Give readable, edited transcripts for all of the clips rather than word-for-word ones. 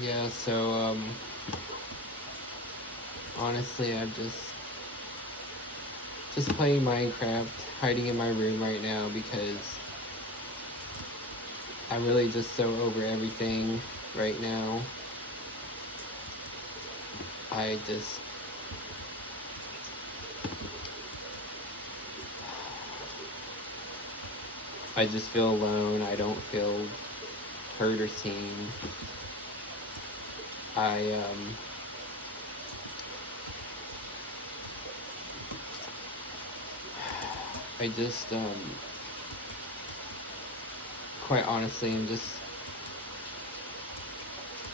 Yeah, so honestly, I'm just playing Minecraft, hiding in my room right now because I'm really just so over everything right now. I just I just feel alone. I don't feel heard or seen. I I just quite honestly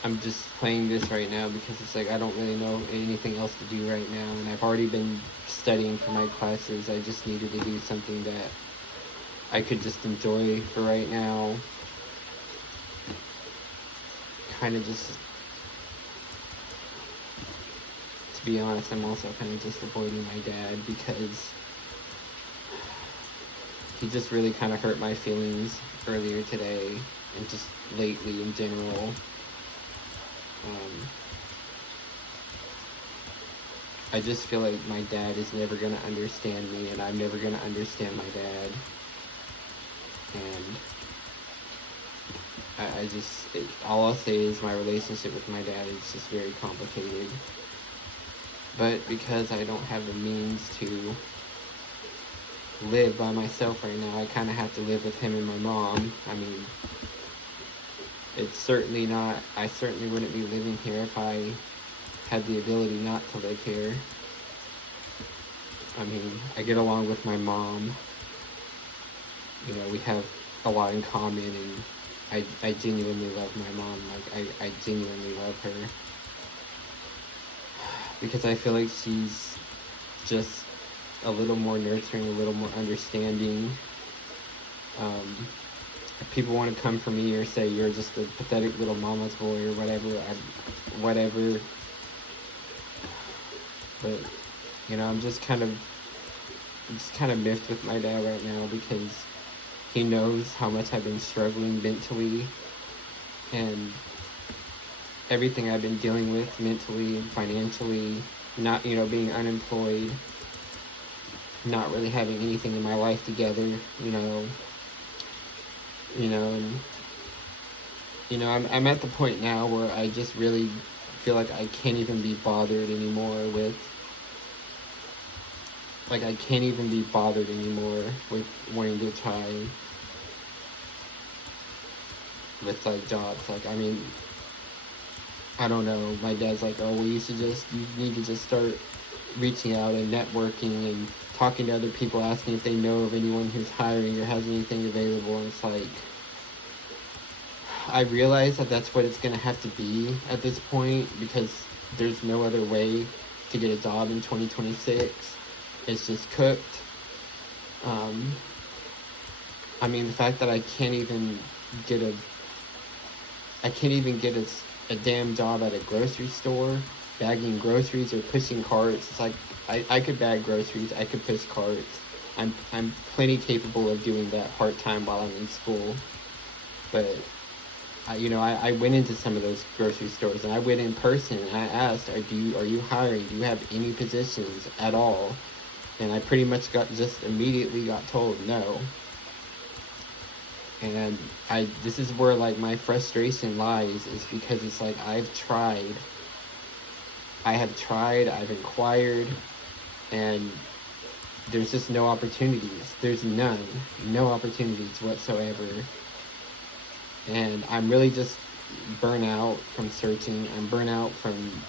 I'm just playing this right now because it's like I don't really know anything else to do right now, and I've already been studying for my classes. I just needed to do something that I could just enjoy for right now. Kind of just, to be honest, I'm also kind of just avoiding my dad because he just really kind of hurt my feelings earlier today and just lately in general. Um, I just feel like my dad is never going to understand me, and I'm never going to understand my dad. And all I'll say is my relationship with my dad is just very complicated. But because I don't have the means to live by myself right now, I kind of have to live with him and my mom. I mean, it's certainly not, I certainly wouldn't be living here if I had the ability not to live here. I mean, I get along with my mom. You know, we have a lot in common, and I genuinely love my mom. Like, I genuinely love her because I feel like she's just a little more nurturing, a little more understanding. If people want to come for me or say you're just a pathetic little mama's boy or whatever, whatever. But you know, I'm just kind of miffed with my dad right now because he knows how much I've been struggling mentally, and everything I've been dealing with mentally and financially, not, you know, being unemployed, not really having anything in my life together, and I'm at the point now where I just really feel like I can't even be bothered anymore with, like, I can't even be bothered anymore with wanting to try with, like, jobs. Like, I mean, I don't know. My dad's like, oh, well, you need to just start reaching out and networking and talking to other people, asking if they know of anyone who's hiring or has anything available. And it's like, I realize that that's what it's going to have to be at this point because there's no other way to get a job in 2026. It's just cooked. Um, I mean, the fact that get a, I can't even get a damn job at a grocery store, bagging groceries or pushing carts. It's like I could bag groceries, I could push carts. I'm plenty capable of doing that part time while I'm in school. But I went into some of those grocery stores and I went in person and I asked, are you hiring? Do you have any positions at all? And I pretty much just immediately got told no. And this is where, like, my frustration lies, is because it's like I've inquired, and there's just no opportunities. There's no opportunities whatsoever. And I'm really just burnt out from searching. I'm burnt out from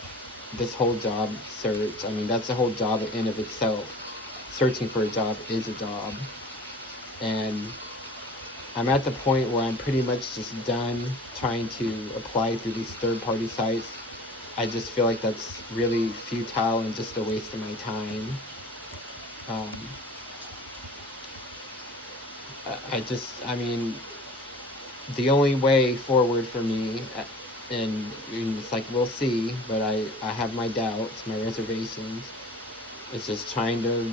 this whole job search. I mean, that's the whole job in of itself. Searching for a job is a job. And I'm at the point where I'm pretty much just done trying to apply through these third-party sites. I just feel like that's really futile and just a waste of my time. Um, I mean, the only way forward for me, and it's like, we'll see, but I have my doubts, my reservations. It's just trying to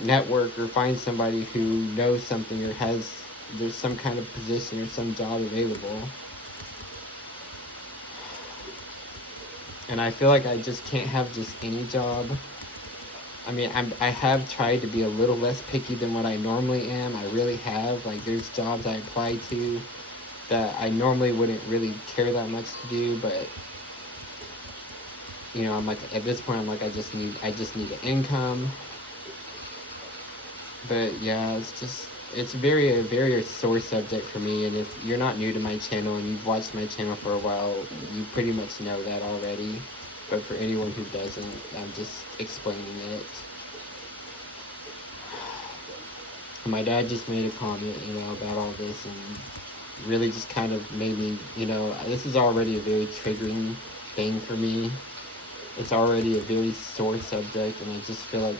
network or find somebody who knows something or there's some kind of position or some job available. And I feel like I just can't have just any job. I mean, I have tried to be a little less picky than what I normally am. I really have. Like, there's jobs I apply to that I normally wouldn't really care that much to do, but you know, I'm like, at this point, I'm like, I just need an income. But yeah, it's a very sore subject for me. And if you're not new to my channel and you've watched my channel for a while, you pretty much know that already. But for anyone who doesn't, I'm just explaining it. My dad just made a comment, you know, about all this, and really just kind of made me, you know, this is already a very triggering thing for me. It's already a very sore subject, and I just feel like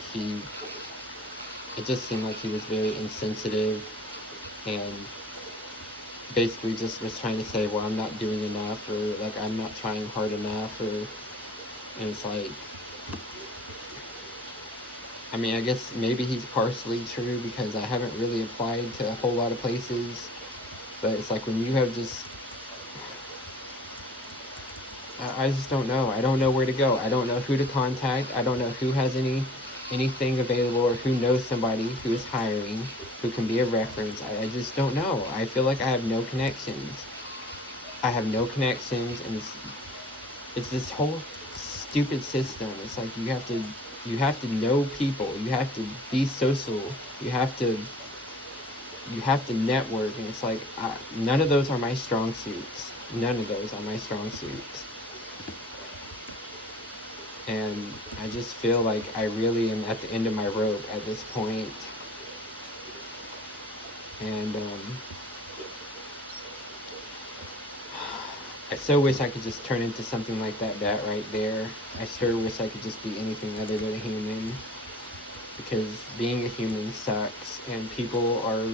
it just seemed like he was very insensitive, and basically just was trying to say, well, I'm not doing enough, or like I'm not trying hard enough, and it's like, I mean, I guess maybe he's partially true, because I haven't really applied to a whole lot of places, but it's like when you have just, I just don't know. I don't know where to go. I don't know who to contact. I don't know who has anything available, or who knows somebody who is hiring, who can be a reference. I just don't know. I feel like I have no connections. I have no connections, and it's this whole stupid system. It's like you have to know people. You have to be social. You have to network, and it's like none of those are my strong suits. None of those are my strong suits. And I just feel like I really am at the end of my rope at this point. And I so wish I could just turn into something like that right there. I sure wish I could just be anything other than a human. Because being a human sucks, and people are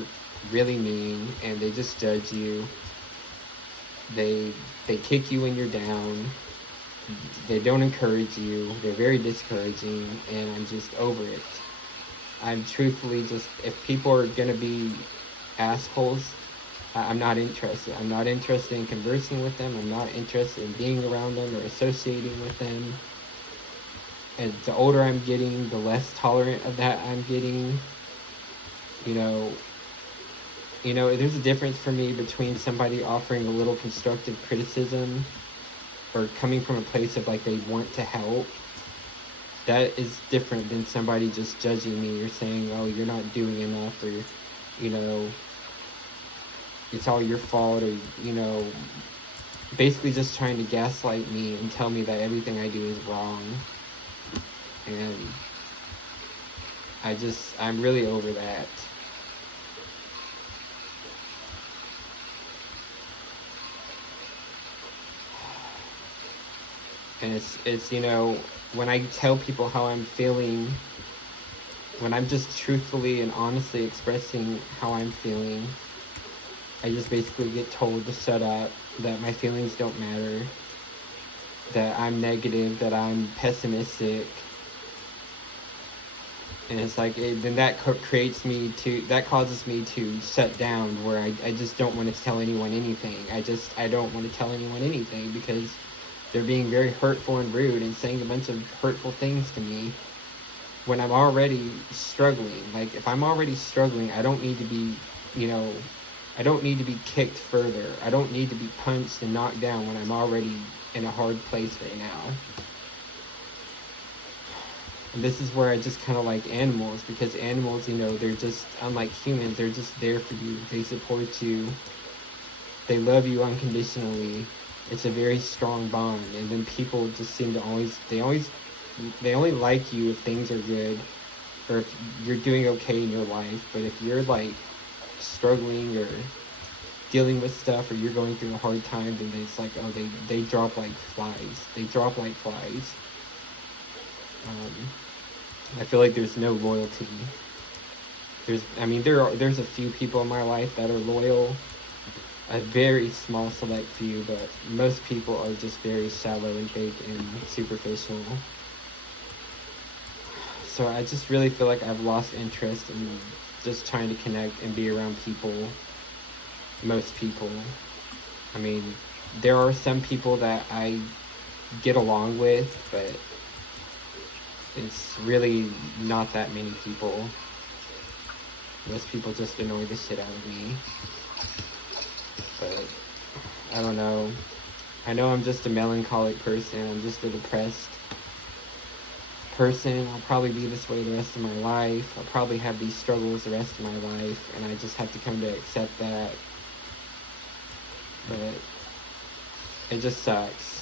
really mean, and they just judge you. They kick you when you're down. They don't encourage you. They're very discouraging, and I'm just over it. I'm truthfully just, if people are going to be assholes, I'm not interested. I'm not interested in conversing with them. I'm not interested in being around them or associating with them. And the older I'm getting, the less tolerant of that I'm getting. You know, there's a difference for me between somebody offering a little constructive criticism, or coming from a place of like they want to help. That is different than somebody just judging me, or saying, oh, you're not doing enough, or, you know, it's all your fault, or, you know, basically just trying to gaslight me and tell me that everything I do is wrong. And I'm really over that. And it's you know, when I tell people how I'm feeling, when I'm just truthfully and honestly expressing how I'm feeling, I just basically get told to shut up, that my feelings don't matter, that I'm negative, that I'm pessimistic. And it's like, then that causes me to shut down, where I just don't want to tell anyone anything. I don't want to tell anyone anything, because they're being very hurtful and rude and saying a bunch of hurtful things to me when I'm already struggling. Like, if I'm already struggling, I don't need to be, you know, I don't need to be kicked further. I don't need to be punched and knocked down when I'm already in a hard place right now. And this is where I just kind of like animals, because animals, you know, they're just, unlike humans, they're just there for you. They support you. They love you unconditionally. It's a very strong bond. And then people just seem to they only like you if things are good, or if you're doing okay in your life. But if you're like struggling or dealing with stuff, or you're going through a hard time, then it's like, oh, they drop like flies. They drop like flies. I feel like there's no loyalty. There's a few people in my life that are loyal, a very small select few, but most people are just very shallow and fake and superficial. So I just really feel like I've lost interest in just trying to connect and be around people. Most people. I mean, there are some people that I get along with, but it's really not that many people. Most people just annoy the shit out of me. But I don't know. I know I'm just a melancholic person. I'm just a depressed person. I'll probably be this way the rest of my life. I'll probably have these struggles the rest of my life, and I just have to come to accept that. But it just sucks.